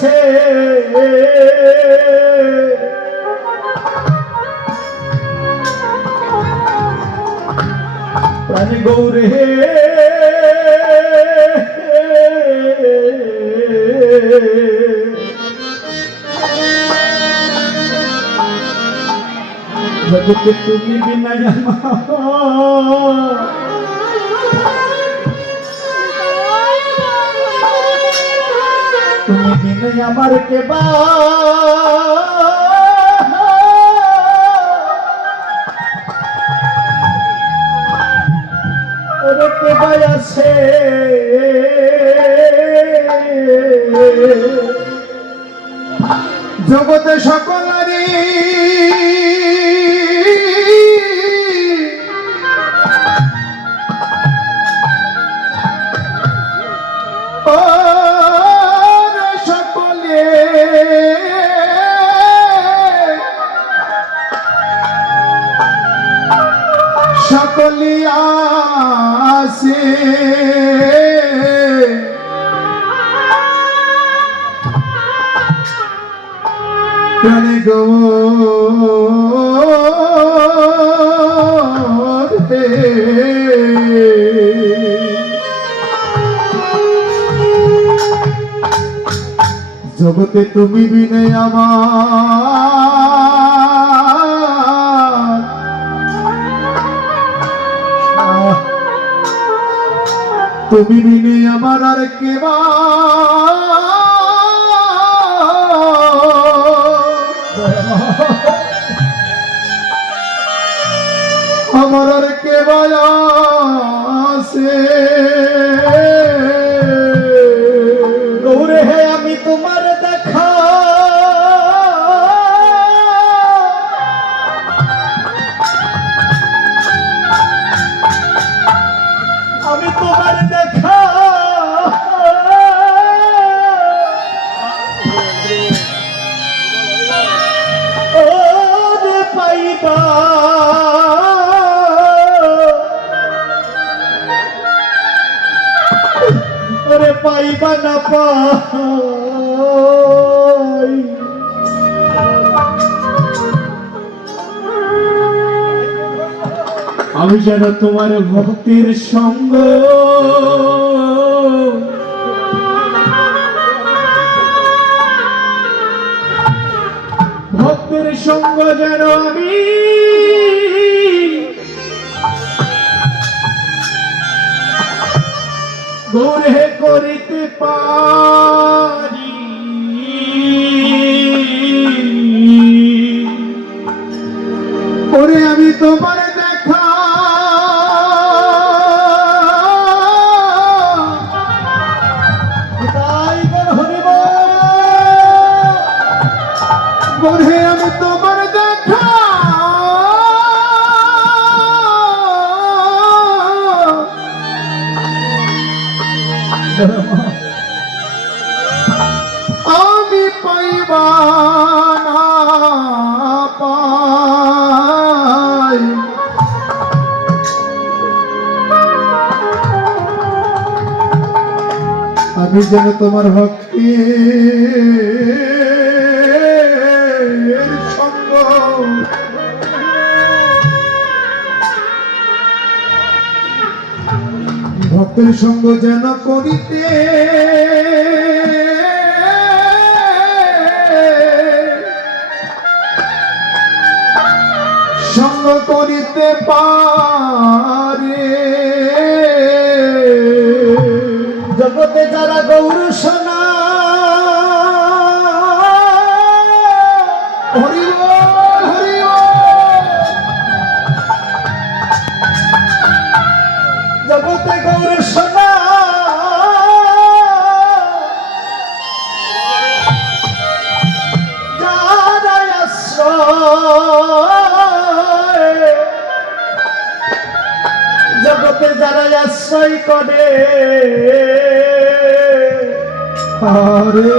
আছে প্রাণ গৌরে জগতে তুমি বিনা তুমি বিনা আমার কেবা ওরে কেবা আছে জগতে সকলেরই সকলি আসে প্রাণে গৌরে জগতে তুমি বিনে আমার তুমি বিনে আমার আর কেবা আমার আর কেবা আছে গৌরে হে আমি তোমার দেখা আমি তোমার দেখা ওরে পাইবা ওরে পাইবা না পাই আমি যেন তোমার ভক্তির সঙ্গ ভক্তের সঙ্গ যেন আমি গৌরে করিতে পারি ওরে আমি তোমার দেখা গৌরে আমি তোমার দেখা আমি পাইবা না পাই আমি যেন তোমার ভক্তি সঙ্গ ভক্তের সঙ্গ যেন করিতে সঙ্গ করিতে পারে জগতে যারা গৌর সোনা হরি হরি জগতে গৌর সোনা যারা আশ্রয় জগতে যারা আশ্রয় করে আরে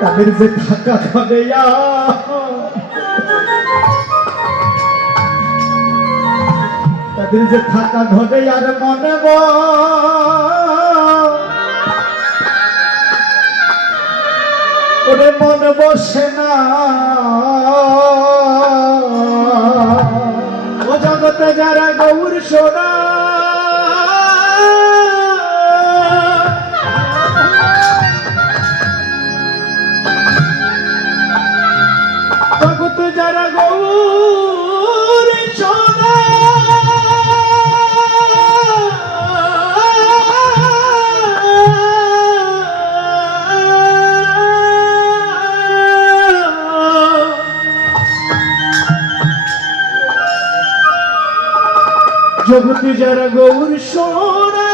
তাদের যে থাকা হবে তাদের যে থাকা ঘটে আর মনে ওরে মন বসে না ও জগতে যারা গৌর সোনা জগতে যারা গৌর সোনা জগতে যারা গৌর সোনা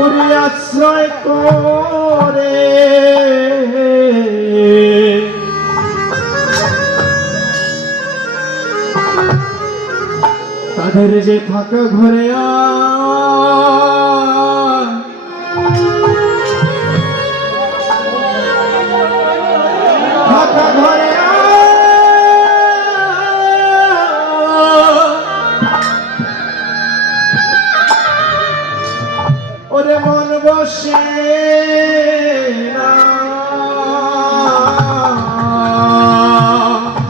ওরে আশ্রয় করে তাদের যে থাকা ঘরে থাকা ঘরে ওরে মন বসে না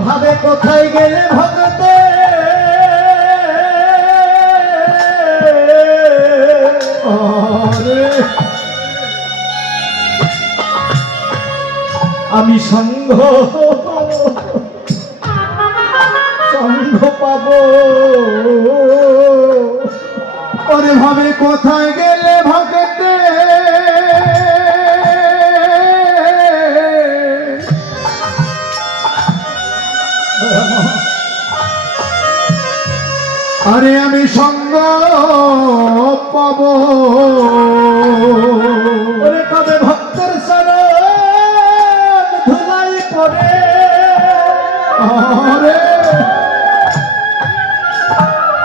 ভাবে কোথায় গেলে ভগতে আমি সঙ্গ পাবো ওরে ভাবে কোথায় গেলে ভগতে আরে আমি সঙ্গ পাবো ওরে কবে ভক্তের চরণ ধুলাই পড়ে আরে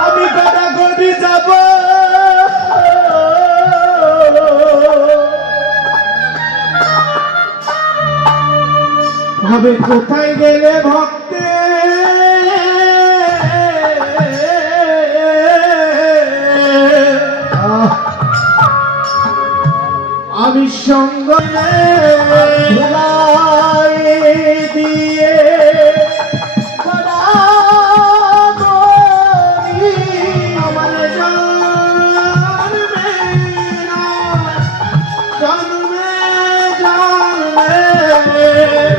আমি গড়াগড়ি যাব ভাবে কোথায় গেলে ভক্তে আমি সঙ্গ ধুলাই দিয়ে আমার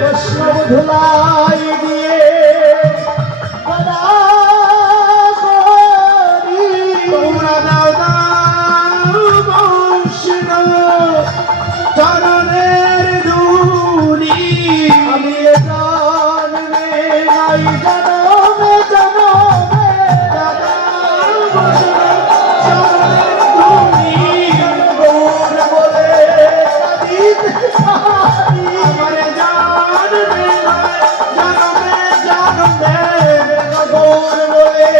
বৈষ্ণব ধুলাই দিয়ে তোমরা দাও চরণের ধুলি আমি জানবে নাই জনমে জনমে চরণের ধুলি গৌর বলে আমার জানবে জনমে জনমে গৌর বলে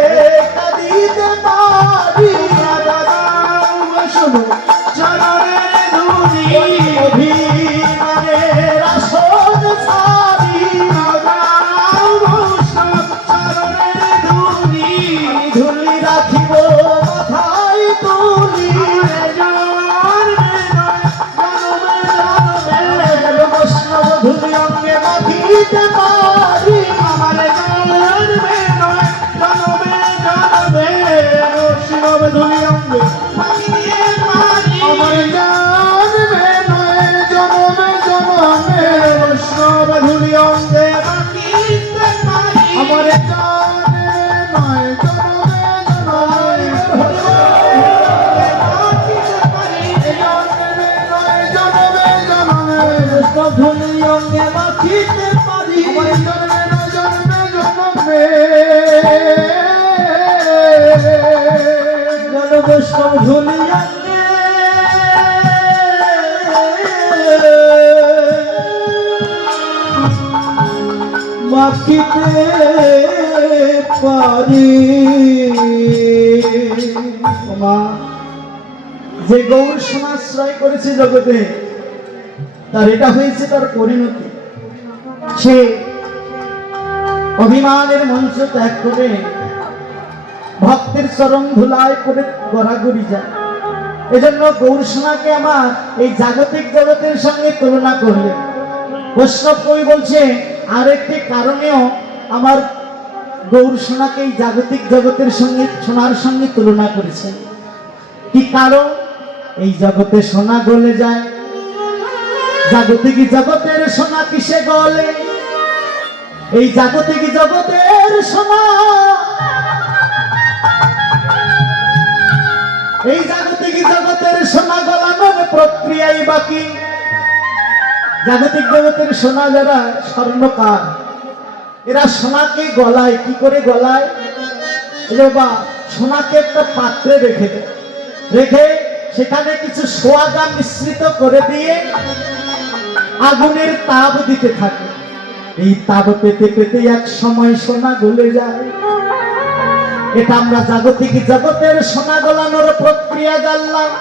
কাঁদিতে পারি শোনো চরণের অভিমানের আসন সারি চরণের ধুলি ধুলি রাখিব মাথায় তুলি বৈষ্ণব ধুলি অঙ্গে মাখিতে পারি আমার জন্মে নয় জন্মে জন্মে বৈষ্ণব ধুলি অঙ্গে মাখিতে পারি আমার জন্মে নয় জন্মে জন্মে বৈষ্ণব ধুলি অঙ্গে মাখিতে পারি আমার জন্মে নয় জন্মে জন্মে বৈষ্ণব ধুলি অঙ্গে মাখিতে পারি আমার জন্মে নয় জন্মে জন্মে বৈষ্ণব ধুলি অঙ্গে মাখিতে পারি যে গৌর সমাশ্রয় করেছে জগতে তার এটা হয়েছে তার পরিণতি সে অভিমানের মঞ্চ ত্যাগ করে ভক্তের চরণ ধুলায় করে গড়াগড়ি যায় এজন্য গৌর সোনাকে আমার এই জাগতিক জগতের সঙ্গে তুলনা করলেন। বৈষ্ণব কবি বলছে আরেকটি কারণেও আমার গৌর সোনাকে এই জাগতিক জগতের সঙ্গে সোনার সঙ্গে তুলনা করেছেন। কি কারণ? এই জগতে সোনা গলে যায়, জাগতিক জগতের সোনা কিসে গলে? এই জাগতিক জগতের সোনা, এই জাগতিক জগতের সোনা গলানোর প্রক্রিয়াই বাকি। জাগতিক জগতের সোনা যারা স্বর্ণকার, এরা সোনাকে গলায়। কি করে গলায়? বা সোনাকে একটা পাত্রে রেখে দেয়, রেখে সেখানে কিছু সোয়াগা মিশ্রিত করে দিয়ে আগুনের তাপ দিতে থাকে। এই তাপ পেতে পেতে এক সময় সোনা গলে যায়। এটা আমরা জাগতিক জগতের সোনা গলানোর প্রক্রিয়া জানলাম।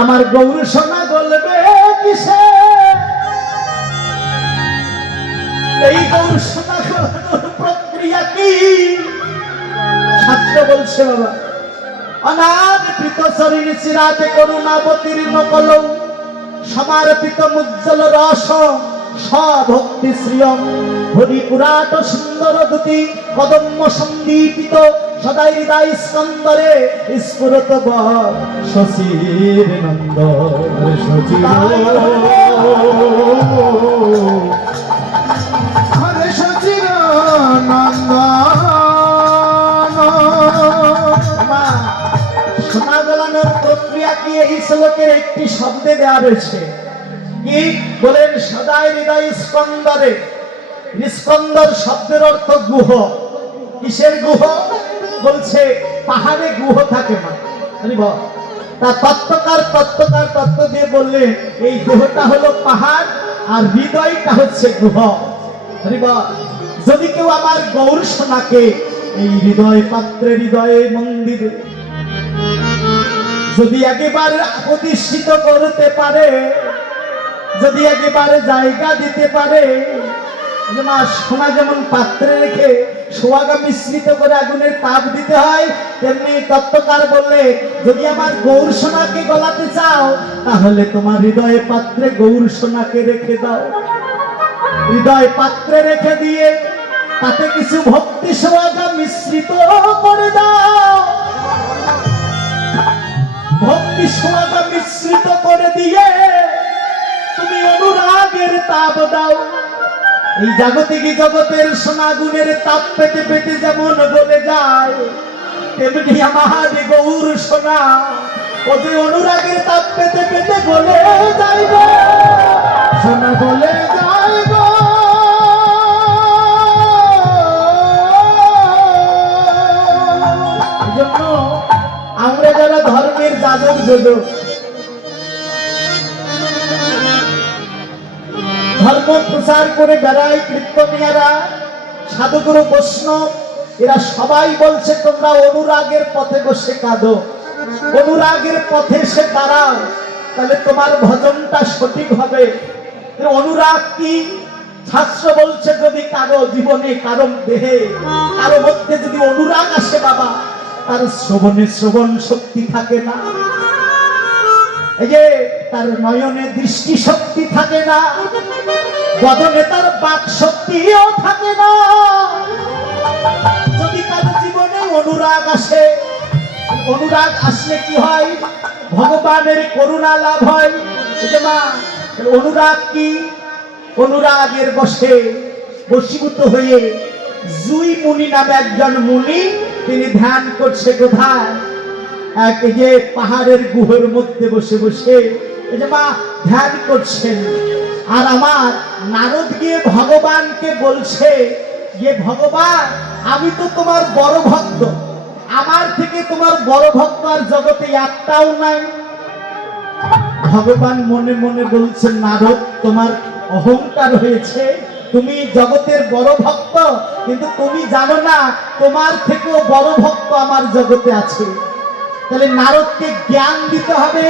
আমার গৌর সোনা গলবে কিসে? এই গৌর সোনা গলানোর প্রক্রিয়া কি? শাস্ত্র বলছে বাবা, অনাথ প্রীত শরীর চিরাতে করুণাবতীর্ণ কলৌ সমার্পিত মুজ্জ্বল রস স্বভক্তি শ্রিয়ম হরিপুরাট সুন্দর দুতি কদম্ব সন্দীপিত সদাই হৃদয় স্কন্দরে স্ফুরত শশীর নন্দ শশীর হরে শশীর নন্দ। সোনা গলানোর প্রক্রিয়া কি? এই শ্লোকের একটি শব্দে দেওয়া রয়েছে। কি বলেন? সদাই হৃদয় স্কন্দরে। স্কন্দর শব্দের অর্থ গুহ। কিসের গুহ? বলছে পাহাড়ে গুহ থাকে না। তা তত্ত্বকার তত্ত্ব দিয়ে বললেন এই গুহটা হলো পাহাড় আর হৃদয়টা হচ্ছে গুহ। যদি কেউ আমার গৌর সোনাকে এই হৃদয় পাত্রে, হৃদয়ে মন্দিরে যদি একেবারে প্রতিষ্ঠিত করতে পারে, যদি একেবারে জায়গা দিতে পারে, সোনা যেমন পাত্রে রেখে সোয়াগা মিশ্রিত করে আগুনের তাপ দিতে হয়, তেমনি তত্ত্বকার বললে যদি আমার গৌর সোনাকে গলাতে চাও তাহলে তোমার হৃদয় পাত্রে গৌর সোনাকে রেখে দাও। হৃদয় পাত্রে রেখে দিয়ে তাতে কিছু ভক্তি সোয়াগা মিশ্রিত করে দাও। ভক্তি সোয়াগা মিশ্রিত করে দিয়ে তুমি অনুরাগের তাপ দাও। এই জাগতিক জগতের সোনাগুনের তাপ পেতে পেতে যেমন গলে যায়, তেমনি আমার গৌর সোনা ও যে অনুরাগের তাপ পেতে পেতে গলে যাইব, সোনা গলে যাইব। এজন্য আমরা যারা ধর্মের যাজক যোজক, ধর্ম প্রচার করে বেড়াই কীর্তনিয়ারা, সাধুগুরু বৈষ্ণব, এরা সবাই বলছে তোমরা অনুরাগের পথে বসে কাঁদো, অনুরাগের পথে এসে দাঁড়াও, তাহলে তোমার ভজনটা সঠিক হবে। অনুরাগ কি? শাস্ত্র বলছে যদি কারো জীবনে, কারো দেহে, কারো মধ্যে যদি অনুরাগ আসে বাবা, তার শ্রবণে শ্রবণ শক্তি থাকে না, এই যে তার নয়নে দৃষ্টি শক্তি থাকে না, বদনে তার বাক শক্তিও থাকে না। যদি তার জীবনে অনুরাগ আসে, অনুরাগ আসলে কি হয়? ভগবানের করুণা লাভ হয়। মা অনুরাগ কি? অনুরাগের বশে বশীভূত হয়ে জুই মুনি নামে একজন মুনি, তিনি ধ্যান করছে কোথায়? এক যে পাহাড়ের গুহের মধ্যে বসে বসে এই যে মা ধ্যান করছেন। আর আমার নারদ গিয়ে ভগবানকে বলছে যে ভগবান আমি তো তোমার বড় ভক্ত, আমার থেকে তোমার বড় ভক্ত আর জগতে একটাও নাই। ভগবান মনে মনে বলছেন নারদ তোমার অহংকার হয়েছে, তুমি জগতের বড় ভক্ত, কিন্তু তুমি জানো না তোমার থেকেও বড় ভক্ত আমার জগতে আছে। তাহলে নারদকে জ্ঞান দিতে হবে,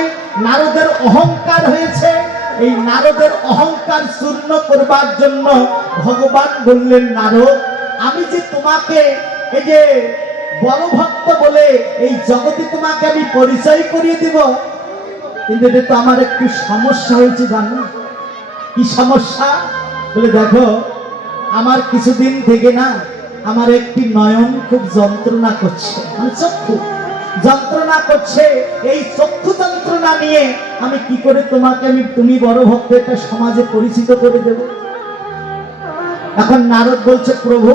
নারদের অহংকার হয়েছে, এই নারদের অহংকার চূর্ণ করবার জন্য ভগবান বললেন নারদ আমি যে তোমাকে এই যে বড় ভক্ত বলে এই জগতে তোমাকে আমি পরিচয় করিয়ে দিব, কিন্তু এটা তো আমার একটু সমস্যা হয়েছে জানো। কি সমস্যা বলে দেখো, আমার কিছুদিন থেকে না আমার একটি নয়ন খুব যন্ত্রণা করছে, মানে চক্ষু যন্ত্রণা করছে। এই চক্ষু যন্ত্রণা নিয়ে আমি কি করে তোমাকে তুমি বড় ভক্ত একটা সমাজে পরিচিত করে দেব। এখন নারদ বলছে প্রভু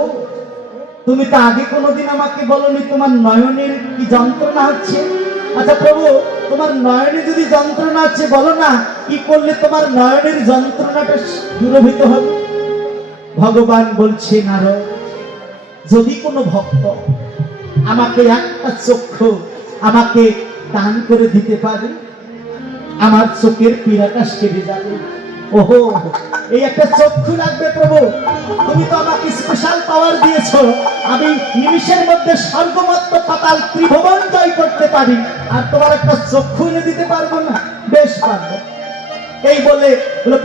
তুমি তো আগে কোনোদিন আমাকে বলনি তোমার নয়নের কি যন্ত্রণা হচ্ছে। আচ্ছা প্রভু তোমার নয়নে যদি যন্ত্রণা হচ্ছে বলো না, কি করলে তোমার নয়নের যন্ত্রণাটা দূরভূত হবে। ভগবান বলছে নারদ, যদি কোনো ভক্ত আমাকে একটা চক্ষু আমাকে দান করে দিতে পারে, আমার চোখের পীড়াটা কেটে যাবে। ওহো, এই একটা চক্ষু লাগবে প্রভু, তুমি তো আমাকে স্পেশাল পাওয়ার দিয়েছো, আমি নিমিষের মধ্যে স্বর্গমত্ত পাতাল ত্রিভুবন জয় করতে পারি, আর তোমার একটা চক্ষু এনে দিতে পারবো না? বেশ পারবো। এই বলে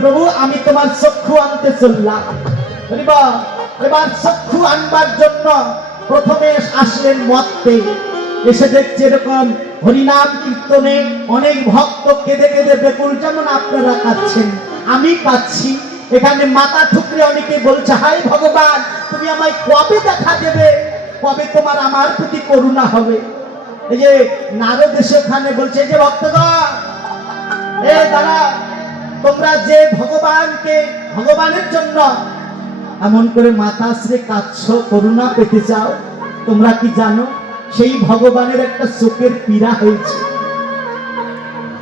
প্রভু আমি তোমার চক্ষু আনতে চললাম। এবার চক্ষু আনবার জন্য প্রথমে আসলেন মত্তে, এসে দেখছে এরকম হরিনাম কীর্তনে অনেক ভক্ত কেঁদে কেঁদে বেকুল, যেমন আপনারা কাঁদছেন আমি কাঁদছি। এখানে মাথা ঠুকরে অনেকে বলছে হায় ভগবান তুমি আমায় কবে দেখা দেবে, কবে তোমার আমার প্রতি করুণা হবে। এই যে নারদ এসে ওখানে বলছে যে ভক্তগণ এ দাঁড়া, তোমরা যে ভগবানের জন্য এমন করে মাথা আশ্রে কাঁদছো, করুণা পেতে চাও, তোমরা কি জানো সেই ভগবানের একটা চোখের পীড়া হয়েছে।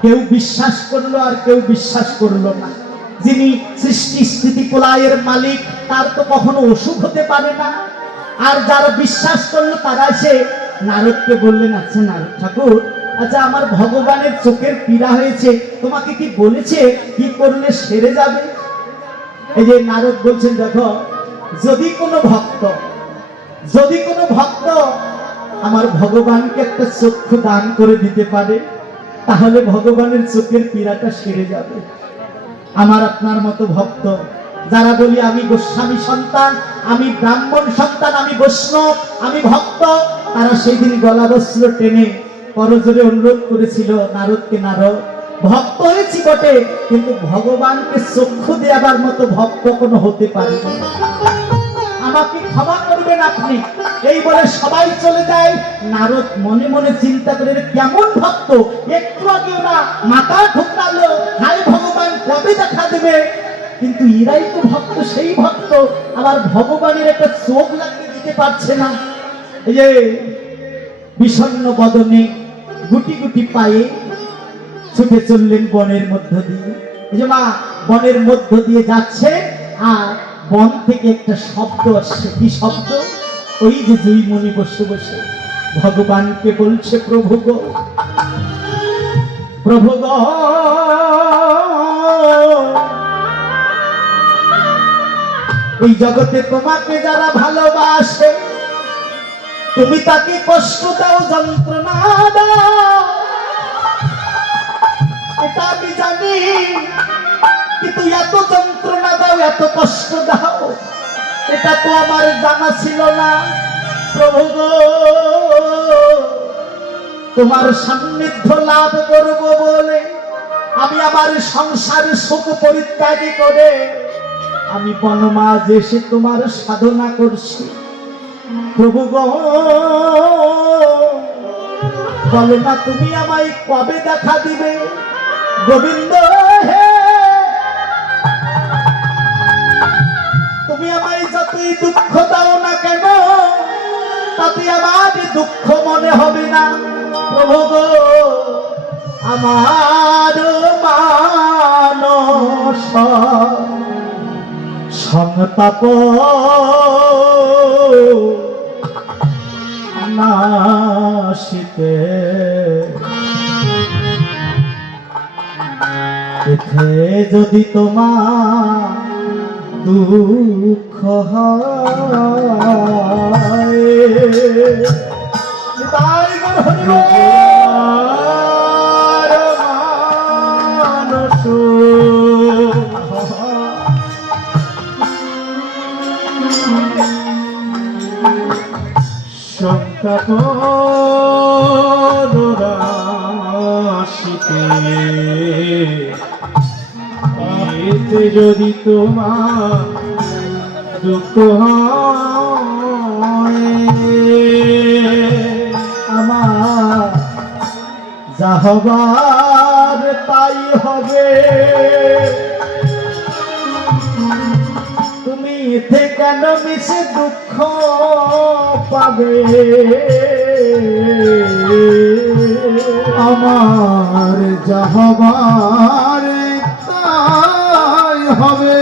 কেউ বিশ্বাস করলো আর কেউ বিশ্বাস করলো না। যিনি সৃষ্টি স্থিতি প্রলয়ের মালিক তার তো কখনো অসুখ হতে পারে না। আর যারা বিশ্বাস করলো তারা এসে নারদকে বললেন, আচ্ছা নারদ ঠাকুর, আচ্ছা আমার ভগবানের চোখের পীড়া হয়েছে, তোমাকে কি বলেছে কি করলে সেরে যাবে? এই যে নারদ বলছেন দেখো, যদি কোনো ভক্ত আমার ভগবানকে একটা চক্ষু দান করে দিতে পারে, তাহলে ভগবানের চোখের পীড়াটা সেরে যাবে। আমার আপনার মতো ভক্ত যারা বলি আমি গোস্বামী সন্তান, আমি ব্রাহ্মণ সন্তান, আমি বৈষ্ণব, আমি ভক্ত, তারা সেই দিন গলা বস্ত্র টেনে করজোরে অনুরোধ করেছিল নারদকে, নারদ ভক্ত হয়েছি বটে, কিন্তু ভগবানকে চক্ষু দেওয়ার মতো ভক্ত কোনো হতে পারে না, আমাকে ক্ষমা করবেন আপনি। এই বলে সবাই চলে যায়। নারদ মনে মনে চিন্তা করে কেমন ভক্ত, একটু আগে ওরা মাথা ঠুকরালো হায় ভগবান কবে দেখা দেবে, কিন্তু এরাই তো ভক্ত, সেই ভক্ত আবার ভগবানের একটা চোখ লাগিয়ে দিতে পারছে না। এই যে বিষণ্ণ বদনে গুটি গুটি পায়ে ছুটে চললেন বনের মধ্য দিয়ে। এই যে মা বনের মধ্য দিয়ে যাচ্ছে, আর বন থেকে একটা শব্দ আসছে। কি শব্দ? ওই যে দুই মুনি বসে বসে ভগবানকে বলছে প্রভু গো, প্রভু গো, এই জগতে তোমাকে যারা ভালোবাসে তুমি তাকে কষ্ট দাও, যন্ত্রণা দাও, এটা আমি জানি, কিন্তু এত যন্ত্রণা দাও, এত কষ্ট দাও, এটা তো আমার জানা ছিল না। প্রভু গো, তোমার সান্নিধ্য লাভ করব বলে আমি আমার সংসারের সুখ পরিত্যাগ করে আমি বনমাঝ এসে তোমার সাধনা করছি। প্রভু গো, বলো না তুমি আমায় কবে দেখা দিবে? গোবিন্দ হে, তুমি আমায় যতই দুঃখ দাও না কেন তাতে আমার দুঃখ মনে হবে না। প্রভু গো, আমার মানস সংতাপ নাশিতে এতে যদি তোমার দুঃখ হয়, তাই মানস সংতাপ আসিতে এতে যদি তোমার দুঃখ হয় আমার যা হবার তাই হবে, তুমি এতে কেন মিশে দুঃখ পাবে? আমার যা হবার তাই হবে,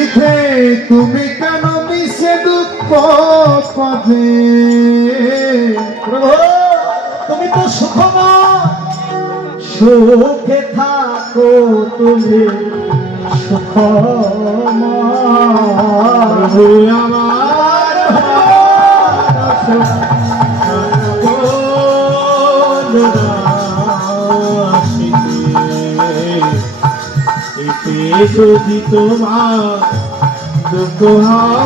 ইথে তুমি কেন মিশে দুঃখ পাবে? প্রভু তুমি তো সুখময়, সুখে থাকো তুমি সুখময়। প্রভু আমার এতে যদি তোমার দুঃখ হয়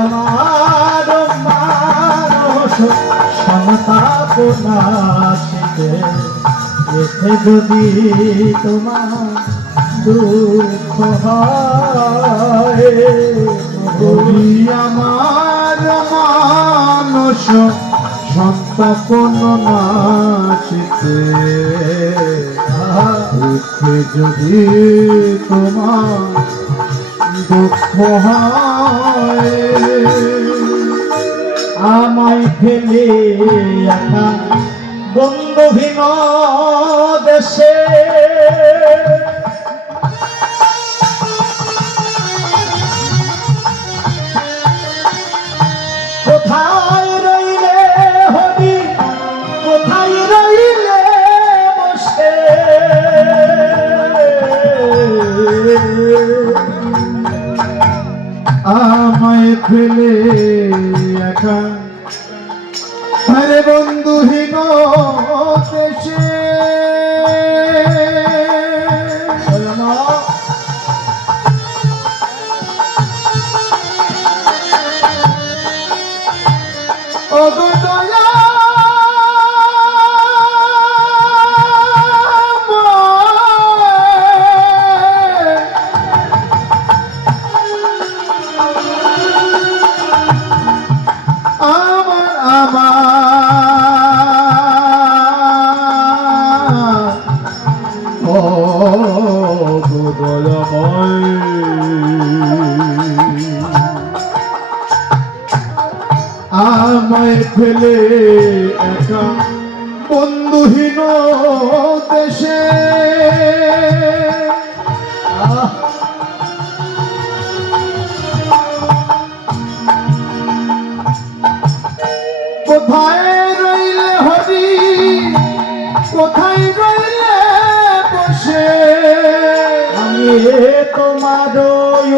আমার মানস সন্তাপ নাশিতে, এতে যদি তোমার দুঃখ হয়। তুমি আমার মানস সন্তাপন নাচিতে, এতে যদি তোমার দুঃখ হয় আমায় ফেলে একা বন্ধুহীন দেশে, কোথায় রইলে হবি, কোথায় রইলে বসে? আমায় ফেলে একা আরে বন্ধুহীন দেশে, ও গো দয়া আমায় ফেলে একা বন্ধুহীন দেশে, কোথায় রইলে হরি, কোথায় রইলে বসে? আমি তোমার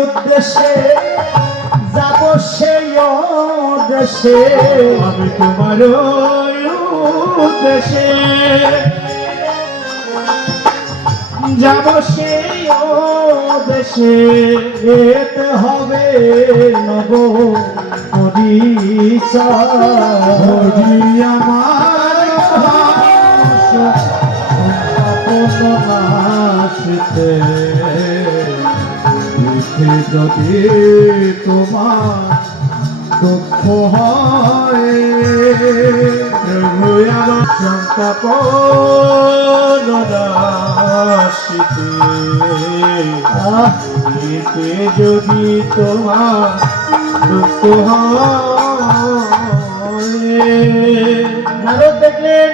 উদ্দেশ্যে যাব সেই দেশে, আমি তোমার উদ্দেশে যাব সেই দেশে, এতে হবে নব পরিচয়। হরি আমার নাশিতে, যদি তোমার দুঃখ হয় প্রভু আমার সন্তাপন নাশিতে, এতে যদি তোমার দুঃখ হয়। নারদ দেখলেন